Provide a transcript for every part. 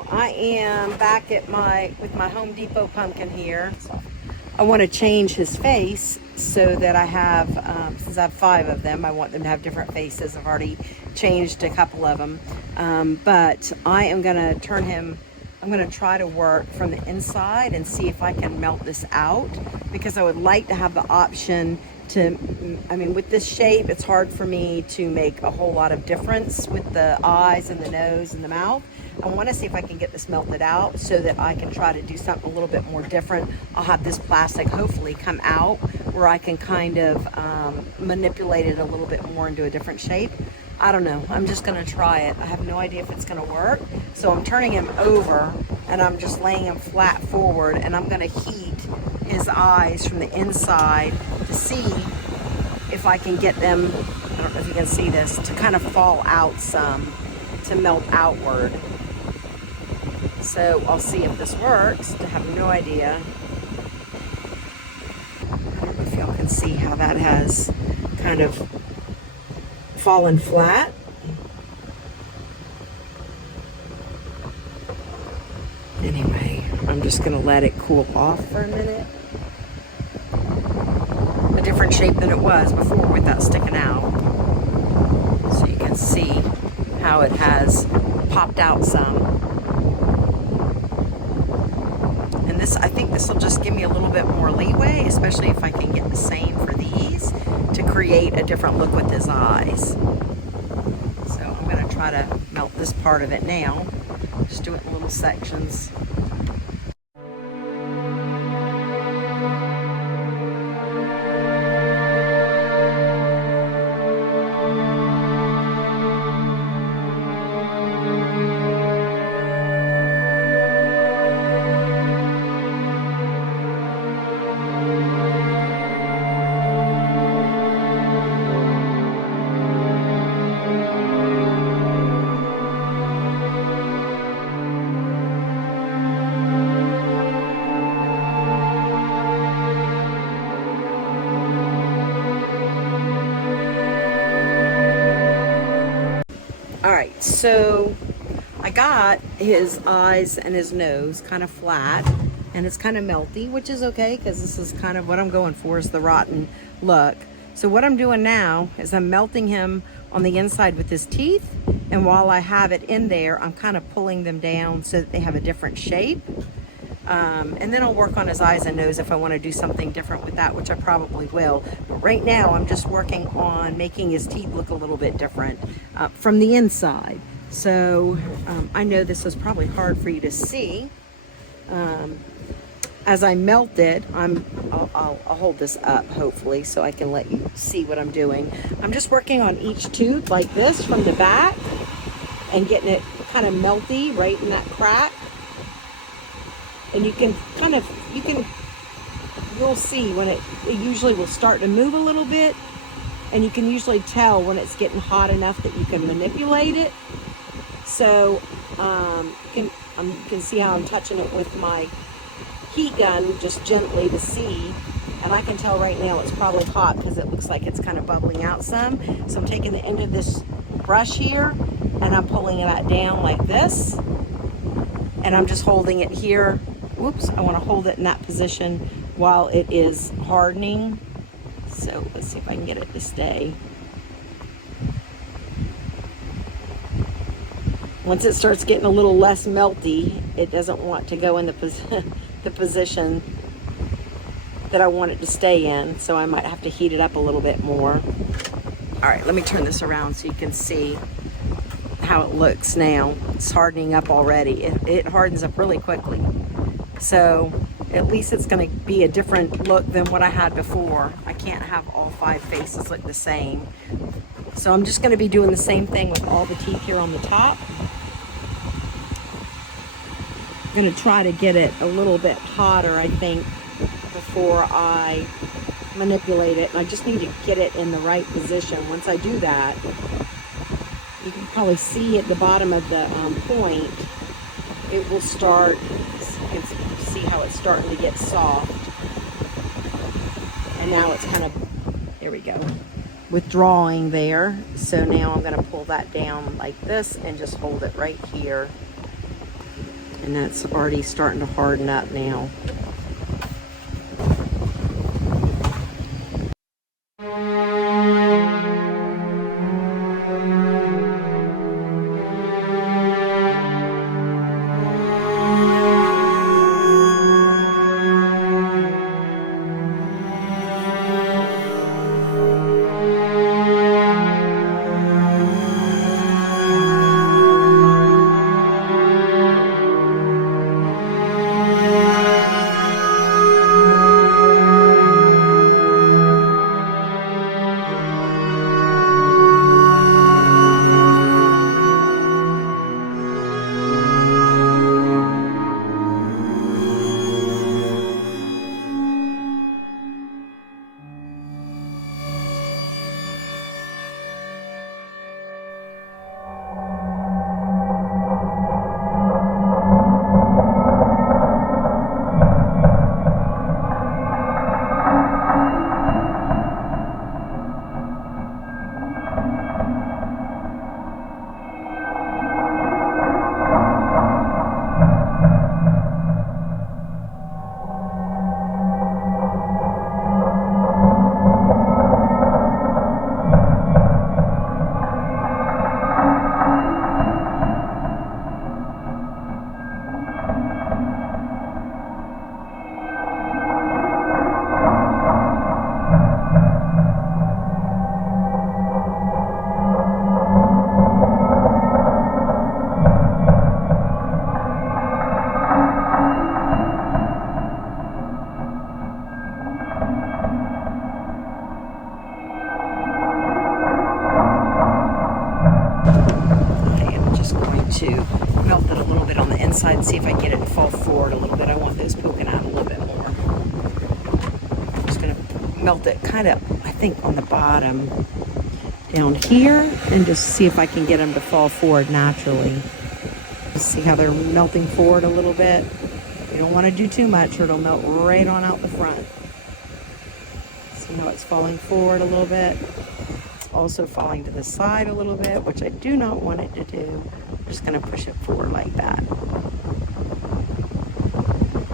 I am back at with my Home Depot pumpkin here. I want to change his face so that I have, since I have 5 of them, I want them to have different faces. I've already changed a couple of them. But I am going to turn him, I'm going to try to work from the inside and see if I can melt this out, because I would like to have the option to, I mean, with this shape, it's hard for me to make a whole lot of difference with the eyes and the nose and the mouth. I want to see if I can get this melted out so that I can try to do something a little bit more different. I'll have this plastic hopefully come out where I can kind of manipulate it a little bit more into a different shape. I don't know. I'm just going to try it. I have no idea if it's going to work. So I'm turning him over and I'm just laying him flat forward, and I'm going to heat his eyes from the inside to see if I can get them, I don't know if you can see this, to kind of fall out some, to melt outward. So I'll see if this works. I have no idea. I don't know if y'all can see how that has kind of fallen flat. Anyway, I'm just going to let it cool off for a minute. A different shape than it was before without sticking out. So you can see how it has popped out some. And this, I think this will just give me a little bit more leeway, especially if I can get the same for these, to create a different look with his eyes. So I'm going to try to melt this part of it now. Just do it in little sections. Alright, so I got his eyes and his nose kind of flat, and it's kind of melty, which is okay because this is kind of what I'm going for, is the rotten look. So what I'm doing now is I'm melting him on the inside with his teeth, and while I have it in there, I'm kind of pulling them down so that they have a different shape. And then I'll work on his eyes and nose if I want to do something different with that, which I probably will. But right now I'm just working on making his teeth look a little bit different from the inside. So I know this is probably hard for you to see. As I melt it, I'll hold this up hopefully so I can let you see what I'm doing. I'm just working on each tooth like this from the back and getting it kind of melty right in that crack. And you can kind of, you'll see when it usually will start to move a little bit, and you can usually tell when it's getting hot enough that you can manipulate it. So you can see how I'm touching it with my heat gun just gently to see, and I can tell right now it's probably hot because it looks like it's kind of bubbling out some. So I'm taking the end of this brush here and I'm pulling that down like this, and I'm just holding it here. Whoops, I want to hold it in that position while it is hardening. So let's see if I can get it to stay. Once it starts getting a little less melty, it doesn't want to go in the position that I want it to stay in, so I might have to heat it up a little bit more. All right, let me turn this around so you can see how it looks now. It's hardening up already. It hardens up really quickly. So at least it's going to be a different look than what I had before. I can't have all 5 faces look the same. So I'm just going to be doing the same thing with all the teeth here on the top. I'm going to try to get it a little bit hotter, I think, before I manipulate it. And I just need to get it in the right position. Once I do that, you can probably see at the bottom of the point, it will start, you can see how it's starting to get soft. And now it's kind of, there we go, withdrawing there. So now I'm going to pull that down like this and just hold it right here. And that's already starting to harden up now. Melt it a little bit on the inside and see if I can get it to fall forward a little bit. I want those poking out a little bit more. I'm just going to melt it kind of, I think, on the bottom down here and just see if I can get them to fall forward naturally. See how they're melting forward a little bit. You don't want to do too much or it'll melt right on out the front. See how it's falling forward a little bit. It's also falling to the side a little bit, which I do not want it to do. I'm just going to push it forward like that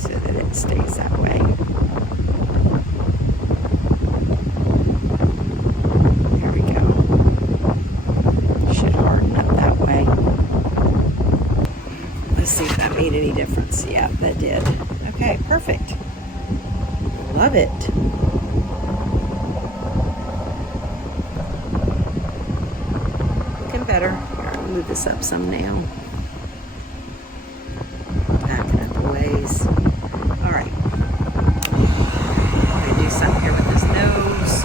so that it stays that way. There we go. Should harden up that way. Let's see if that made any difference. Yeah, that did. Okay, perfect. Love it. Looking better. Move this up some now. Back it up a ways. All right. I'm going to do something here with this nose.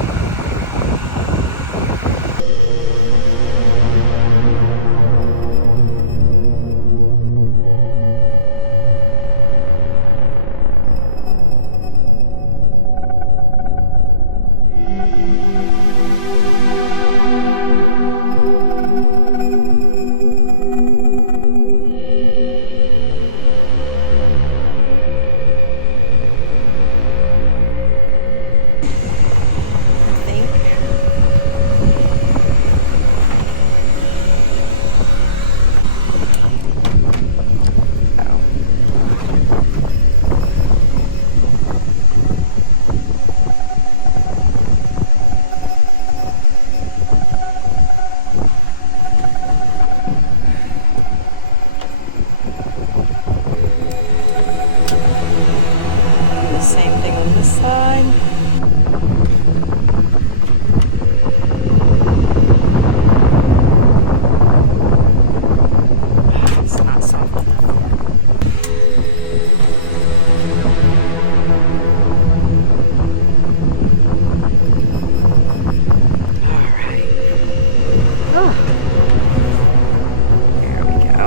Same thing on this side. It's not soft enough. All right. Oh. There we go.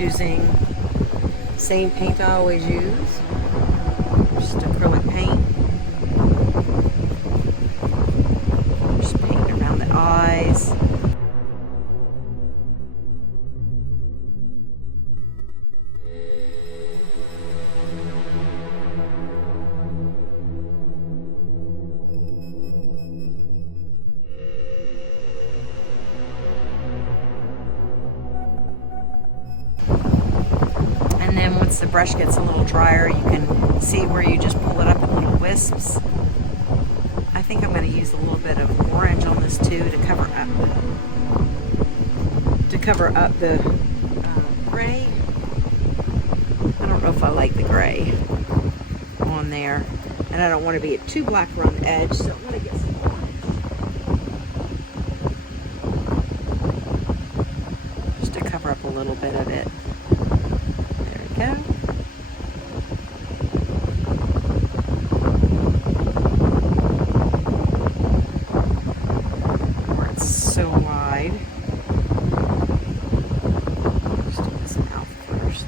just using same paint I always use, just acrylic paint. Just paint around the eyes. And then once the brush gets a little drier, you can see where you just pull it up in little wisps. I think I'm going to use a little bit of orange on this too to cover up the gray. I don't know if I like the gray on there, and I don't want to be too black around the edge, so I'm going to get some orange just to cover up a little bit of it. There we go. Where it's so wide. Just do this mouth first.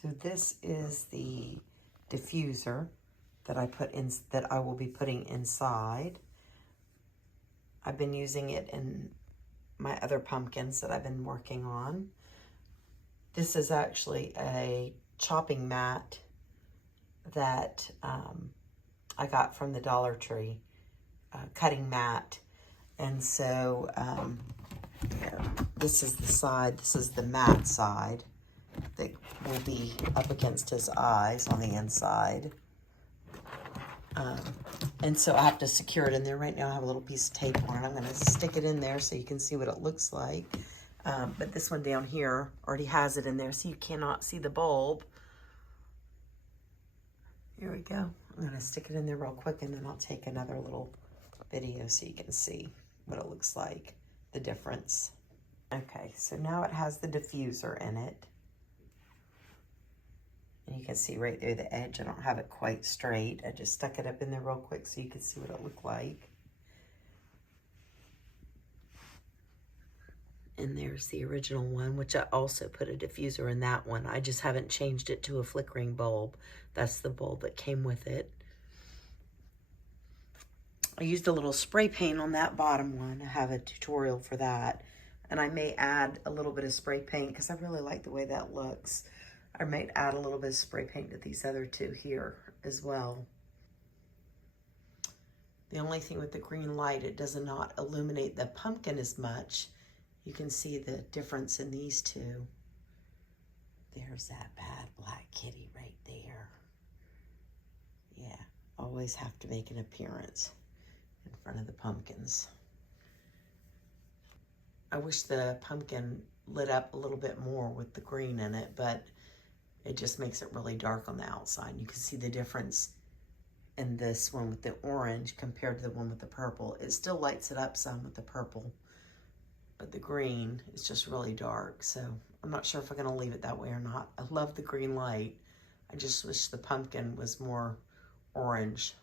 So this is the diffuser that I will be putting inside. I've been using it in my other pumpkins that I've been working on. This is actually a chopping mat that I got from the Dollar Tree, cutting mat. And so here, this is the side, this is the mat side. that will be up against his eyes on the inside. And so I have to secure it in there. Right now I have a little piece of tape on it. I'm going to stick it in there so you can see what it looks like. But this one down here already has it in there, so you cannot see the bulb. Here we go. I'm going to stick it in there real quick, and then I'll take another little video so you can see what it looks like, the difference. Okay, so now it has the diffuser in it. And you can see right there the edge. I don't have it quite straight. I just stuck it up in there real quick so you can see what it looked like. And there's the original one, which I also put a diffuser in that one. I just haven't changed it to a flickering bulb. That's the bulb that came with it. I used a little spray paint on that bottom one. I have a tutorial for that. And I may add a little bit of spray paint because I really like the way that looks. I might add a little bit of spray paint to these other two here as well. The only thing with the green light, it does not illuminate the pumpkin as much. You can see the difference in these two. There's that bad black kitty right there. Yeah, always have to make an appearance in front of the pumpkins. I wish the pumpkin lit up a little bit more with the green in it, but it just makes it really dark on the outside. You can see the difference in this one with the orange compared to the one with the purple. It still lights it up some with the purple, but the green is just really dark. So I'm not sure if I'm gonna leave it that way or not. I love the green light. I just wish the pumpkin was more orange.